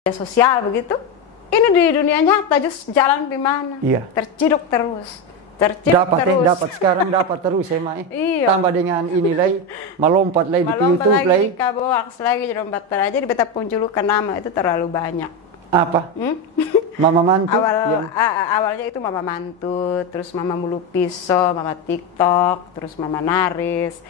media sosial begitu. Ini di dunia nyata just jalan di mana? Iya. Terciduk terus. Dapat sekarang dapat terus ya Mai. Iya. Tambah dengan ini lagi melompat lagi di YouTube lagi lagi. di Kaboaks lagi jadi lompat aja di beta pun julukan nama itu terlalu banyak. Apa? Mama mantu. Awalnya itu mama mantu, terus mama mulu pisau, mama TikTok, terus mama naris,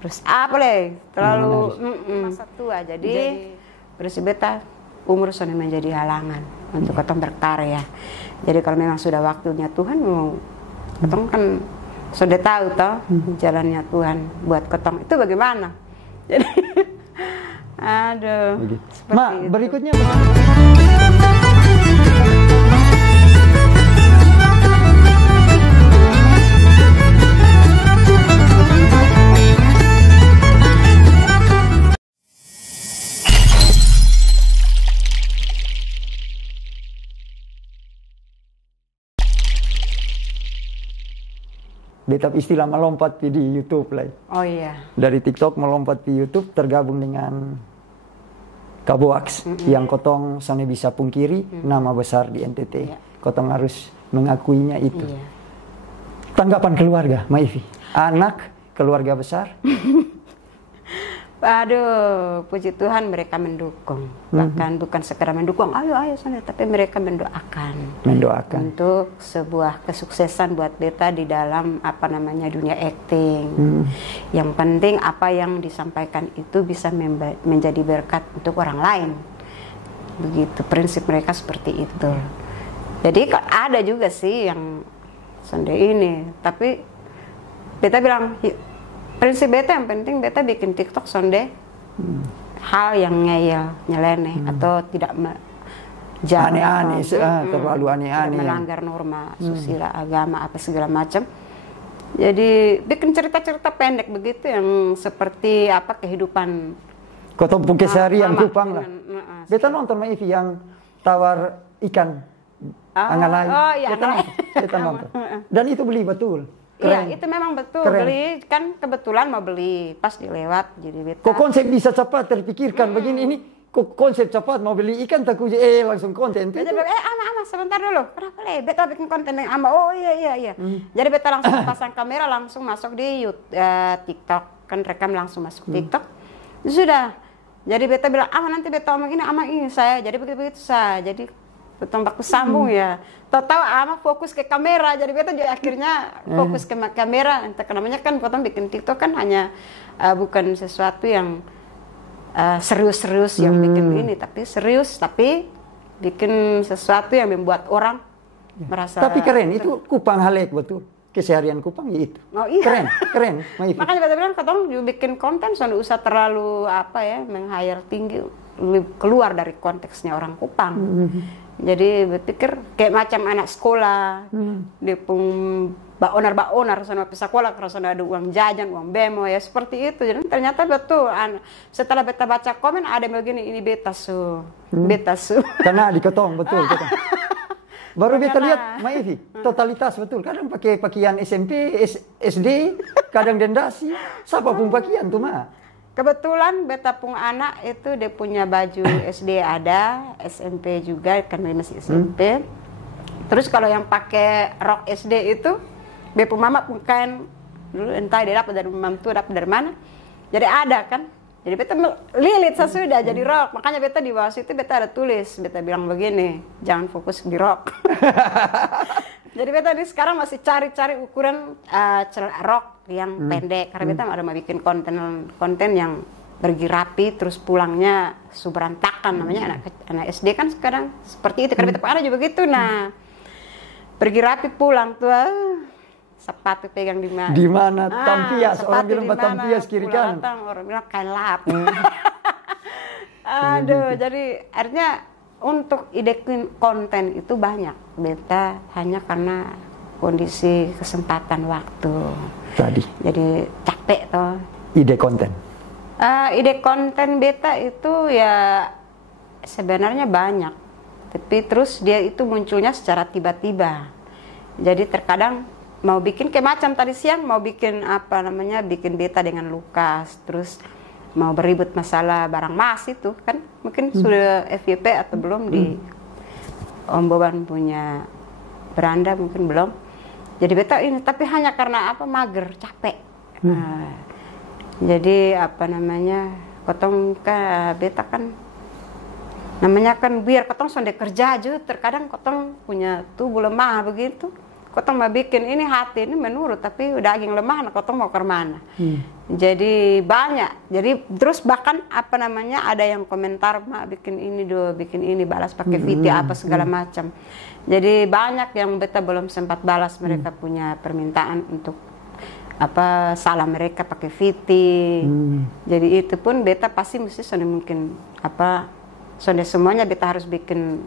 terus apa lagi? Terlalu masa tua jadi terus beta umur sudah menjadi halangan untuk ketong berkarya. Jadi kalau memang sudah waktunya Tuhan mau ketong kan sudah tahu toh jalannya Tuhan buat ketong itu bagaimana. Jadi aduh. Ma, berikutnya beta istilah melompat di YouTube lah. Oh iya. Dari TikTok melompat di YouTube tergabung dengan Kaboaks yang kotong sana bisa pungkiri nama besar di NTT. Kotong harus mengakuinya itu. Tanggapan keluarga, Maivi. Anak keluarga besar. Aduh, puji Tuhan mereka mendukung. Bahkan bukan sekedar mendukung, ayo sana, tapi mereka mendoakan. Untuk sebuah kesuksesan buat beta di dalam dunia acting. Yang penting apa yang disampaikan itu bisa menjadi berkat untuk orang lain. Begitu prinsip mereka seperti itu. Jadi ada juga sih yang sonde ini, tapi beta bilang prinsip beta yang penting beta bikin TikTok sonde hal yang ngeyel, nyeleneh atau tidak aneh-aneh, terlalu aneh-aneh, melanggar norma susila agama apa segala macam. Jadi bikin cerita-cerita pendek begitu yang seperti apa kehidupan kotong keseharian Kupang lah. Beta nonton Maivi yang tawar ikan angalai. Oh iya, beta nonton. Dan itu beli betul. Iya, itu memang betul. Beli kan kebetulan mau beli pas dilewat jadi beta. Kok konsep bisa cepat terpikirkan begini ini? Kok konsep cepat mau beli ikan takut langsung konten. Beta bilang, ama sebentar dulu. Kenapa beta bikin konten yang ama? Oh iya. Jadi beta langsung pasang kamera langsung masuk di TikTok. Kan rekam langsung masuk TikTok. Sudah. Jadi beta bilang, nanti beta omong ini ama ini saya. Jadi begitu saya. Jadi betul baku sambung ya. Tahu ama fokus ke kamera. Jadi beta juga akhirnya fokus ke kamera. Entah namanya kan potong bikin TikTok kan hanya bukan sesuatu yang serius-serius yang bikin ini, tapi serius tapi bikin sesuatu yang membuat orang merasa. Tapi keren itu Kupang halek betul. Keseharian Kupang ya itu. Oh iya. Keren. Makanya beta bilang ketong juga bikin konten soalnya usah terlalu meng-hire tinggi, keluar dari konteksnya orang Kupang. Jadi berpikir kayak macam anak sekolah, dia pun baonar sama sekolah karena ada uang jajan, uang bemo ya seperti itu. Jadi ternyata betul. Setelah beta baca komen ada yang begini, ini beta su. Karena diketong betul. Baru beta lihat Maivi, totalitas betul. Kadang pakai pakaian SMP, SD, kadang dendasi. Siapa pun pakaian tuh mah. Kebetulan beta pun anak itu dia punya baju SD ada, SMP juga kan masih SMP. Terus kalau yang pakai rok SD itu, bepu mama pun kan dulu entah dia dapat dari mamtu dapat dari mana. Jadi ada kan. Jadi beta lilit sesudah jadi rok. Makanya beta di bawah situ beta ada tulis, beta bilang begini, jangan fokus di rok. Jadi beta ini sekarang masih cari-cari ukuran rok yang pendek karena beta ada mau bikin konten yang pergi rapi terus pulangnya berantakan namanya anak SD kan sekarang seperti itu karena beta ada juga begitu. Nah pergi rapi pulang tuh sepatu pegang di mana? Di mana? Tampias. Orang bilang tampias kiri kanan. Orang bilang kain lap. Aduh, jadi artinya untuk ide konten itu banyak. Beta hanya karena kondisi kesempatan waktu. Tadi. Jadi capek toh. Ide konten. Ide konten beta itu ya sebenarnya banyak. Tapi terus dia itu munculnya secara tiba-tiba. Jadi terkadang mau bikin kayak macam tadi siang mau bikin bikin beta dengan Lukas, terus mau beribut masalah barang emas itu kan, mungkin sudah FYP atau belum di Om Boban punya beranda, mungkin belum. Jadi beta ini, tapi hanya karena apa, mager, capek. Nah, jadi apa namanya, kotong kan beta kan namanya kan biar kotong sonde kerja aja, terkadang kotong punya tubuh lemah begitu. Kotong mau bikin ini, hati ini menurut, tapi daging lemah, nah kotong mau ke mana. Jadi banyak, jadi terus bahkan apa namanya, ada yang komentar, mak bikin ini do, bikin ini, balas pakai VT apa segala macam. Jadi banyak yang beta belum sempat balas, mereka punya permintaan untuk apa, salam mereka pakai VT. Jadi itu pun beta pasti mesti sonde mungkin apa, sonde semuanya beta harus bikin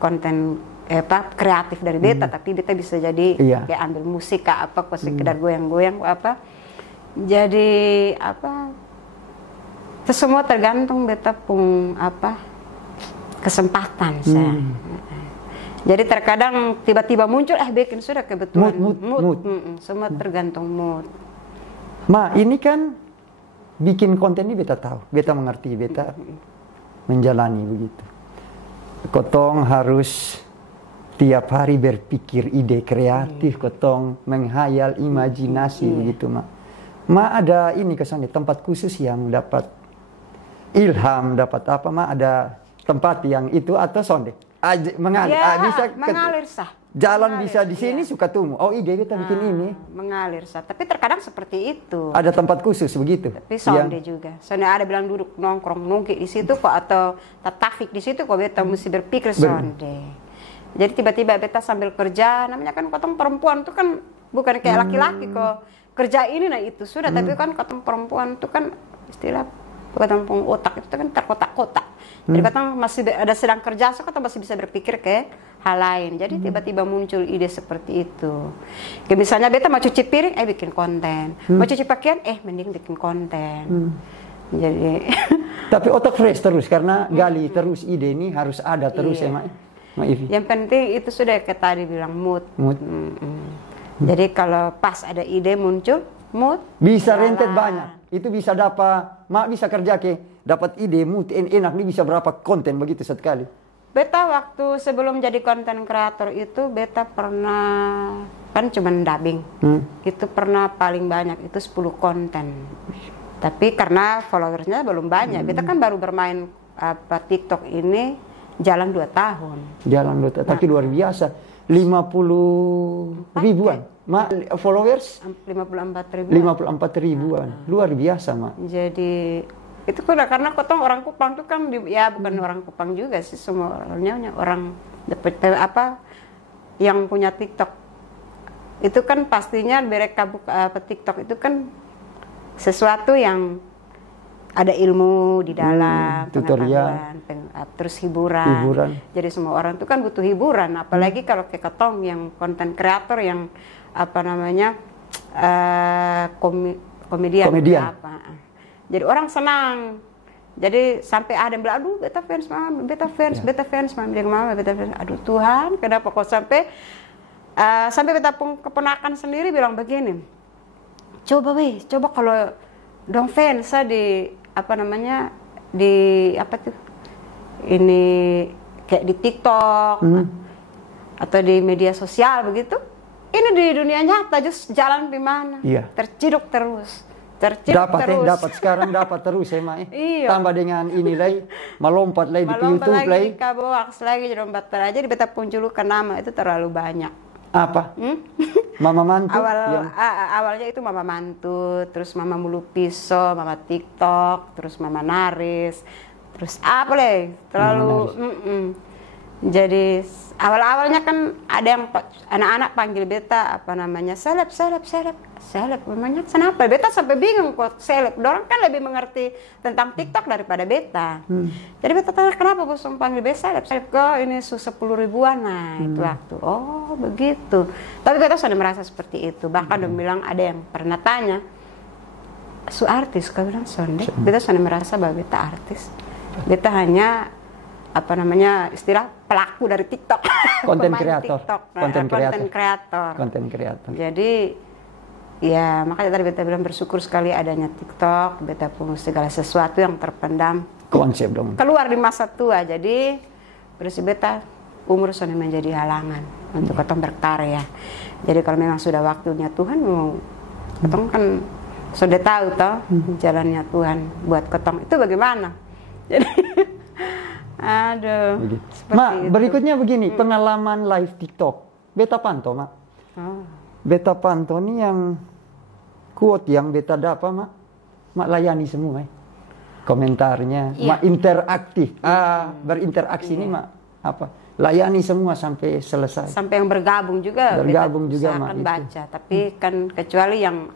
konten apa kreatif dari beta, tapi beta bisa jadi kayak ambil musik kah apa, kok sekedar goyang-goyang apa. Jadi apa, itu semua tergantung beta pun apa kesempatan saya. Jadi terkadang tiba-tiba muncul bikin sudah kebetulan mood. Semua tergantung mood. Ma, ini kan bikin konten ini beta tahu, beta mengerti, beta menjalani begitu. Kotong harus tiap hari berpikir ide kreatif, kotong menghayal imajinasi begitu, Ma. Ma ada ini kesannya tempat khusus yang dapat ilham, dapat apa, Ma? Ada tempat yang itu atau sonde? Mengalir, bisa mengalir sah. Jalan bisa di sini suka tumbuh. Oh, ide kita bikin ini. Mengalir sah. Tapi terkadang seperti itu. Ada tempat khusus begitu. Tapi sonde juga. Sonde ada bilang duduk nongkrong nongki di situ kok, atau tatafik di situ kok, beta mesti berpikir sonde. Jadi tiba-tiba beta sambil kerja, namanya kan kotong perempuan tuh kan bukan kayak laki-laki kok kerja ini nah itu sudah, tapi kan kotong perempuan tuh kan istilah kotong otak itu kan terkotak-kotak. Jadi kotong masih ada sedang kerja, so kotong masih bisa berpikir ke hal lain. Jadi tiba-tiba muncul ide seperti itu. Kayak misalnya beta mau cuci piring, bikin konten. Mau cuci pakaian, mending bikin konten. Jadi tapi otak fresh terus karena gali terus ide ini harus ada terus ya, Ma. Yang penting itu sudah kayak tadi bilang mood. Jadi kalau pas ada ide muncul, mood bisa rentet banyak. Itu bisa dapat, Mak bisa kerja dapat ide mood enak nih, bisa berapa konten begitu sekali. Beta waktu sebelum jadi konten kreator itu beta pernah kan cuman dubbing. Itu pernah paling banyak itu 10 konten. Tapi karena followersnya belum banyak, beta kan baru bermain apa TikTok ini jalan 2 tahun. Jalan 2 tahun, tapi luar biasa. 50 ribuan. Ma, followers? 54 ribuan. 54 ribuan. Luar biasa, Ma. Jadi itu karena kotong orang Kupang tuh kan ya bukan orang Kupang juga sih, semua orangnya orang apa yang punya TikTok. Itu kan pastinya mereka buka TikTok itu kan sesuatu yang ada ilmu di dalam, tutorial, terus hiburan. Jadi semua orang itu kan butuh hiburan, apalagi kalau kayak kotong yang konten kreator yang apa namanya komedian. Apa. Jadi orang senang. Jadi sampai ada yang bilang, aduh beta fans mama, beta fans mama, aduh Tuhan, kenapa kok sampai beta keponakan sendiri bilang begini, coba kalau dong fans di apa namanya, di apa tuh ini kayak di TikTok atau di media sosial begitu, ini di dunia nyata just jalan di mana, terciduk terus. Dapat sekarang dapat terus ya, Ma. Tambah dengan ini lagi melompat lagi di YouTube lagi. Kaboaks lagi jadi lompat aja di beta punculkan nama itu terlalu banyak. Apa? Mama Mantu? Awalnya itu Mama Mantu, terus Mama Mulu Piso, Mama TikTok, terus Mama Naris, terus apa lagi? Terlalu Jadi awal-awalnya kan ada yang anak-anak panggil beta apa namanya seleb, memangnya kenapa? Beta sampai bingung kok seleb. Dorang kan lebih mengerti tentang TikTok daripada beta. Jadi beta tanya kenapa bos panggil beta seleb kok ini 10 ribuan nah itu waktu. Oh begitu. Tapi beta sudah merasa seperti itu. Bahkan udah bilang ada yang pernah tanya artis, kau bilang sonde. Beta sudah merasa bahwa beta artis. Beta hanya apa namanya istilah pelaku dari TikTok, konten kreator. Jadi Ya, makanya tadi beta bilang bersyukur sekali adanya TikTok, beta pun segala sesuatu yang terpendam Konsep dong. keluar di masa tua. Jadi berarti beta umur sudah menjadi halangan untuk ketong berkarya. Jadi kalau memang sudah waktunya Tuhan mau ketong kan sudah tahu toh jalannya Tuhan buat ketong itu bagaimana. Jadi aduh. Mak, berikutnya begini, pengalaman live TikTok. Beta pantau, Mak. Oh. Beta pantau nih yang quote yang beta dapat, Mak layani semua. Komentarnya, Mak interaktif. Berinteraksi ini, Mak apa? Layani semua sampai selesai. Sampai yang bergabung juga. Bergabung beta juga, akan Mak, baca. Tapi kan kecuali yang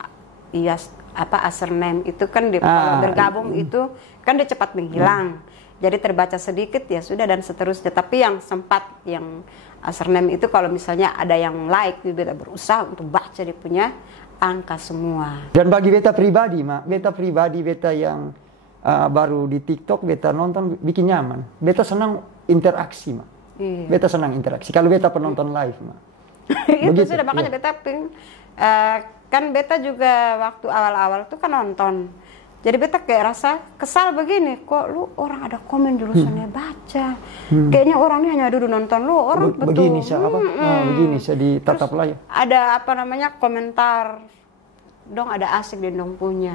username itu kan kalau bergabung itu kan dia cepat menghilang. Jadi terbaca sedikit ya sudah dan seterusnya. Tapi yang sempat yang username itu kalau misalnya ada yang like, beta berusaha untuk baca dia punya angka semua. Dan bagi beta pribadi, Mak, beta yang baru di TikTok, beta nonton bikin nyaman. Beta senang interaksi, Mak. Iya. Beta senang interaksi. Kalau beta penonton live, Mak. Itu Begitu, sudah makanya beta kan beta juga waktu awal-awal tuh kan nonton. Jadi beta kayak rasa kesal begini, kok lu orang ada komen dulu sana baca. Kayaknya orang ini hanya duduk nonton lu, orang betul. Begini begini saya ditatap layar. Ada apa namanya komentar, dong ada asik dan dong punya.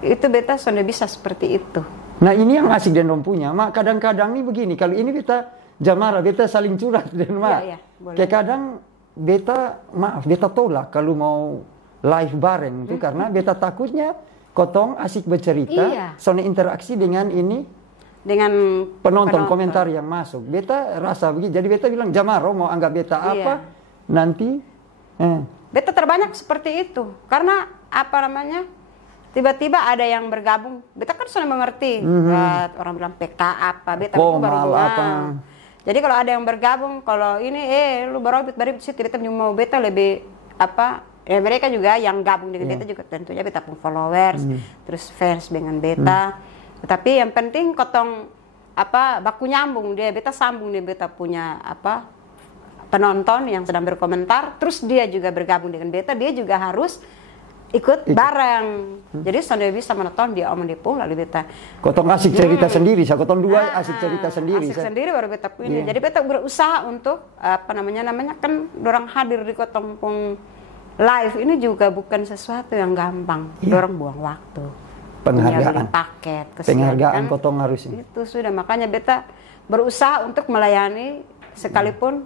Itu beta sudah bisa seperti itu. Nah ini yang asik dan dong punya. Mak kadang-kadang nih begini, kalau ini beta jamara, beta saling curhat dan Mak. Iya, boleh. Kayak kadang beta tolak kalau mau live bareng itu karena beta takutnya kotong asik bercerita, soalnya interaksi dengan penonton komentar yang masuk. Beta rasa begitu. Jadi beta bilang Jamaro mau anggap beta apa nanti. Beta terbanyak seperti itu karena apa namanya tiba-tiba ada yang bergabung. Beta kan sudah mengerti. Orang bilang PK apa, beta itu baru apa. Jadi kalau ada yang bergabung, kalau ini lu baru situ beta mau beta lebih apa. Ya, mereka juga yang gabung dengan beta juga tentunya beta pun followers, terus fans dengan beta. Tetapi yang penting kotong baku nyambung dia, beta sambung dia beta punya penonton yang sedang berkomentar, terus dia juga bergabung dengan beta, dia juga harus ikut bareng. Jadi sambil bisa menonton dia omong dia pun lalu beta. Kotong asik cerita sendiri, saya kotong dua asik cerita sendiri. Asik sendiri baru beta punya. Jadi beta berusaha untuk namanya kan orang hadir di kotong pun live ini juga bukan sesuatu yang gampang. Dorong buang waktu. Penghargaan. Paket, penghargaan kotong harus ini. Itu sudah makanya beta berusaha untuk melayani sekalipun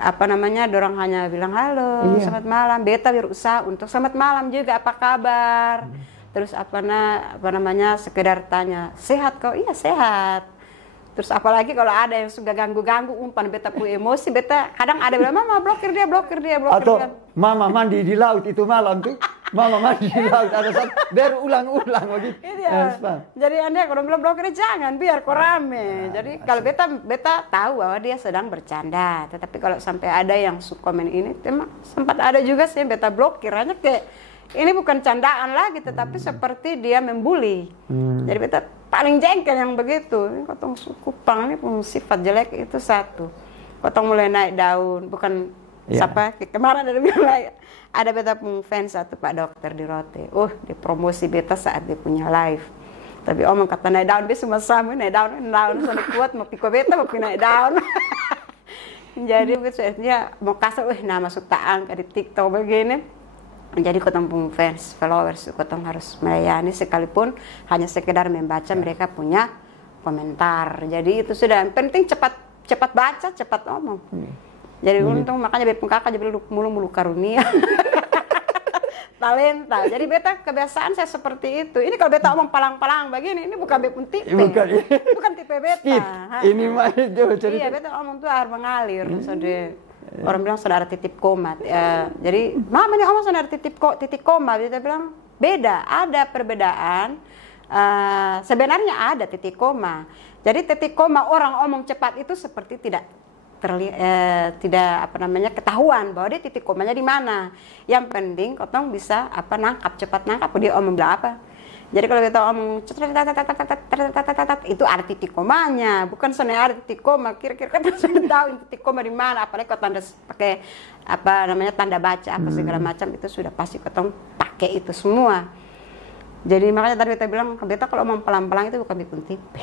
dorong hanya bilang halo, selamat malam. Beta berusaha untuk selamat malam juga apa kabar. Terus sekedar tanya, sehat kau? Iya sehat. Terus apalagi kalau ada yang suka ganggu-ganggu umpan beta punya emosi, beta kadang ada bilang mama blokir dia. Atau mama mandi di laut itu malam tuh, mama mandi di laut ada saat berulang-ulang begitu. Jadi Anda kalau bilang blokir jangan biar kau rame. Jadi kalau beta tahu bahwa dia sedang bercanda, tetapi kalau sampai ada yang komen ini, memang sempat ada juga sih yang beta blokir hanya kayak ini bukan candaan lagi, tetapi seperti dia membuli. Jadi beta paling jengkel yang begitu. Ini kotong suku Pang ini pun sifat jelek itu satu. Kotong mulai naik daun, bukan siapa kemarin ada beta pun fans satu Pak Dokter di Rote. Dia promosi beta saat dia punya live. Tapi omong kata naik daun beta semua sama naik daun sampai kuat mau piko beta mau naik daun. Jadi sebenarnya mau kasar nama suka angka di TikTok begini. Jadi kotong pun fans, followers, kotong harus melayani sekalipun hanya sekedar membaca mereka punya komentar. Jadi itu sudah yang penting cepat baca, cepat ngomong. Jadi untung makanya bepung kakak jadi mulu karunia. Talenta. Jadi beta kebiasaan saya seperti itu. Ini kalau beta omong palang-palang begini, ini bukan bepung tipe. Bukan tipe beta. Ini mah cerita. Iya, beta omong tuh harus mengalir. Orang bilang saudara titip koma. Jadi, mama nih omong saudara titik koma. Dia bilang beda, ada perbedaan. Sebenarnya ada titik koma. Jadi titik koma orang omong cepat itu seperti tidak ketahuan bahwa dia titik komanya di mana. Yang penting kotong bisa cepat nangkap dia omong bilang apa. Jadi kalau kita ngomong itu arti tikomanya, bukan sebenarnya arti tikoma. Kira-kira kita sudah tahu itu tikoma di mana. Apalagi kalau tanda pakai apa namanya tanda baca apa segala macam itu sudah pasti kita pakai itu semua. Jadi makanya tadi beta bilang, beta kalau mau pelan-pelan itu bukan bikin tipe.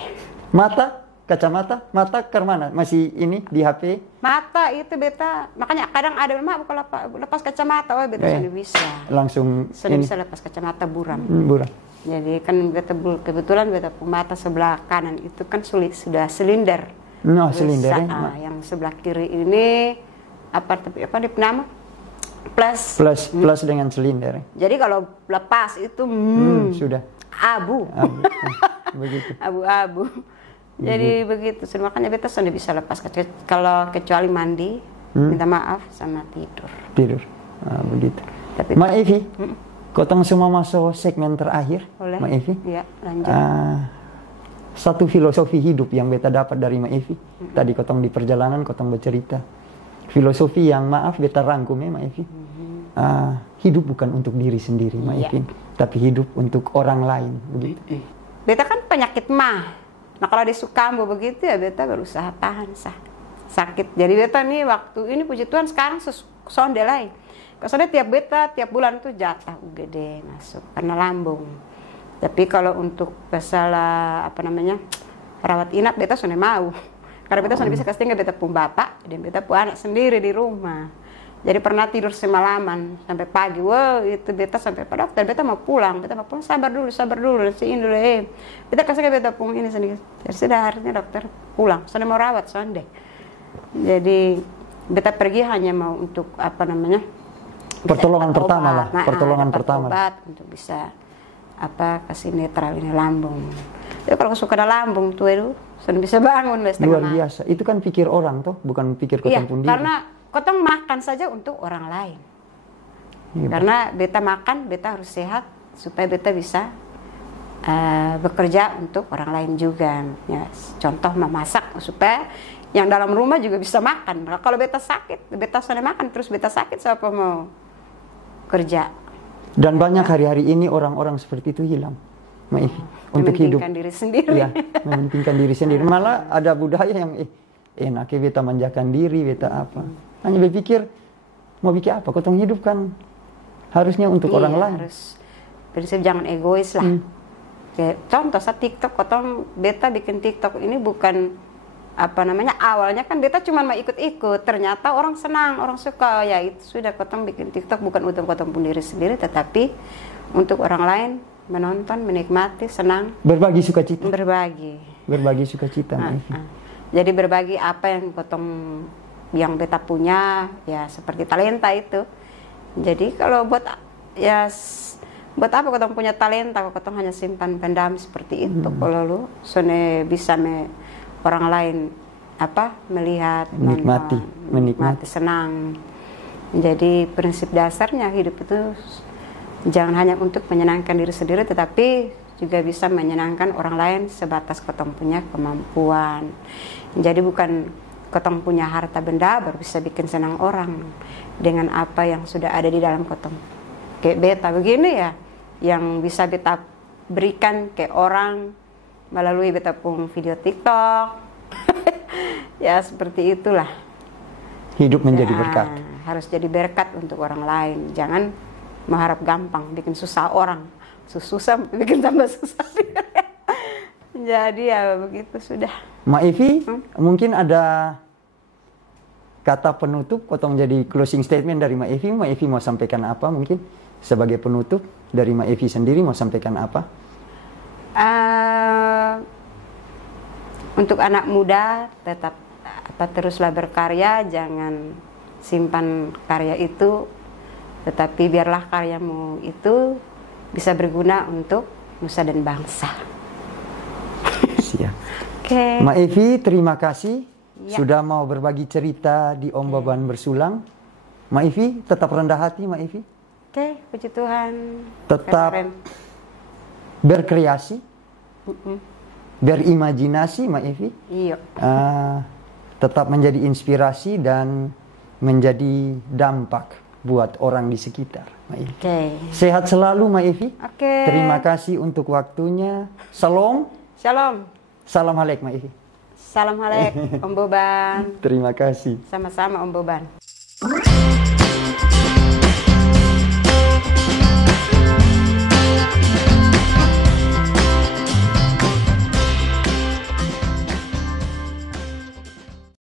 Mata, kacamata, mata ke mana? Masih ini di HP? Mata itu beta, makanya kadang ada mak bukan lepas kacamata, oh beta sudah bisa. Langsung sudah ini. bisa lepas kacamata buram. Buram. Jadi kan beta kebetulan beta mata sebelah kanan itu kan sudah silinder. No, silinder. Yang sebelah kiri ini apa di nama? Plus dengan silinder. Jadi kalau lepas itu sudah abu. Begitu. Abu-abu. Jadi begitu. Makanya beta sudah bisa lepas kalau kecuali mandi, minta maaf sama tidur. Tidur. Begitu. Tapi Ma Evi, kotong semua masuk segmen terakhir. Boleh. Ma Evi. Iya, lanjut. Satu filosofi hidup yang beta dapat dari Ma Evi. Tadi kotong di perjalanan kotong bercerita. Filosofi yang maaf beta rangkum ya Ma Evi. Hidup bukan untuk diri sendiri Ma Evi, tapi hidup untuk orang lain begitu. Beta kan penyakit mah. Nah kalau di Sukambo begitu ya beta berusaha tahan sakit. Jadi beta nih waktu ini puji Tuhan sekarang sonde lain. Soalnya tiap bulan tuh jatah UGD masuk karena lambung. Tapi kalau untuk masalah apa namanya rawat inap beta sudah mau. Karena beta sudah bisa kasih beta pun bapak dan beta pun anak sendiri di rumah. Jadi pernah tidur semalaman sampai pagi. Wow, itu beta sampai pada dokter. Beta mau pulang. Sabar dulu. Nansiin dulu. Beta kasih beta pun ini sendiri. Jadi sudah harusnya dokter pulang. Sudah mau rawat sonde. Jadi beta pergi hanya mau untuk apa namanya? Pertolongan pertama lah. Pertolongan pertama. Obat untuk bisa kasih netral ini lambung. Tapi kalau suka ada lambung tuh itu sudah bisa bangun luar biasa. Itu kan pikir orang toh, bukan pikir kotong pun diri. Karena kotong makan saja untuk orang lain. Karena beta makan, beta harus sehat supaya beta bisa bekerja untuk orang lain juga. Ya, contoh memasak supaya yang dalam rumah juga bisa makan. Kalau beta sakit, beta sudah makan terus beta sakit siapa mau kerja. Dan banyak hari-hari ini orang-orang seperti itu hilang. Ma Evi, untuk hidup. Mementingkan diri sendiri. Ya, mementingkan diri sendiri. Malah ada budaya yang enaknya beta manjakan diri, beta apa. Hanya berpikir, mau bikin apa? Kotong hidup kan harusnya untuk orang lain. Harus prinsip jangan egois lah. Contoh saat TikTok, kotong beta bikin TikTok ini bukan apa namanya, awalnya kan beta cuma mau ikut-ikut. Ternyata orang senang, orang suka. Ya itu sudah kotong bikin TikTok bukan untuk kotong pun diri sendiri, tetapi untuk orang lain menonton, menikmati, senang. Berbagi sukacita. Berbagi sukacita. Jadi berbagi apa yang yang beta punya, ya seperti talenta itu. Jadi kalau buat apa kotong punya talenta, kalau kotong hanya simpan pendam seperti itu. Kalau lu bisa orang lain melihat, menikmati, senang. Jadi prinsip dasarnya hidup itu jangan hanya untuk menyenangkan diri sendiri, tetapi juga bisa menyenangkan orang lain sebatas kotong punya kemampuan. Jadi bukan kotong punya harta benda baru bisa bikin senang orang dengan apa yang sudah ada di dalam kotong. Kayak beta begini ya, yang bisa beta berikan ke orang melalui beta pun video TikTok. Ya seperti itulah. Hidup menjadi berkat. Harus jadi berkat untuk orang lain. Jangan mengharap gampang, bikin susah orang. Susah, bikin tambah susah. Jadi ya begitu sudah. Ma Evi, mungkin ada kata penutup, kotong jadi closing statement dari Ma Evi. Ma Evi mau sampaikan apa mungkin sebagai penutup dari Ma Evi sendiri mau sampaikan apa? Untuk anak muda tetap teruslah berkarya, jangan simpan karya itu, tetapi biarlah karyamu itu bisa berguna untuk nusa dan bangsa. Siap. Ma Evi, terima kasih sudah mau berbagi cerita di Om Baban Bersulang. Ma Evi, tetap rendah hati Ma Evi. Puji Tuhan. Tetap berkreasi, berimajinasi Ma Evi. Iya. Tetap menjadi inspirasi dan menjadi dampak buat orang di sekitar, Ma Evi. Oke. Sehat selalu, Ma Evi. Oke. Terima kasih untuk waktunya. Salam. Shalom. Salam halek, Ma Evi. Salam halek, Om Boban. Terima kasih. Sama-sama Om Boban.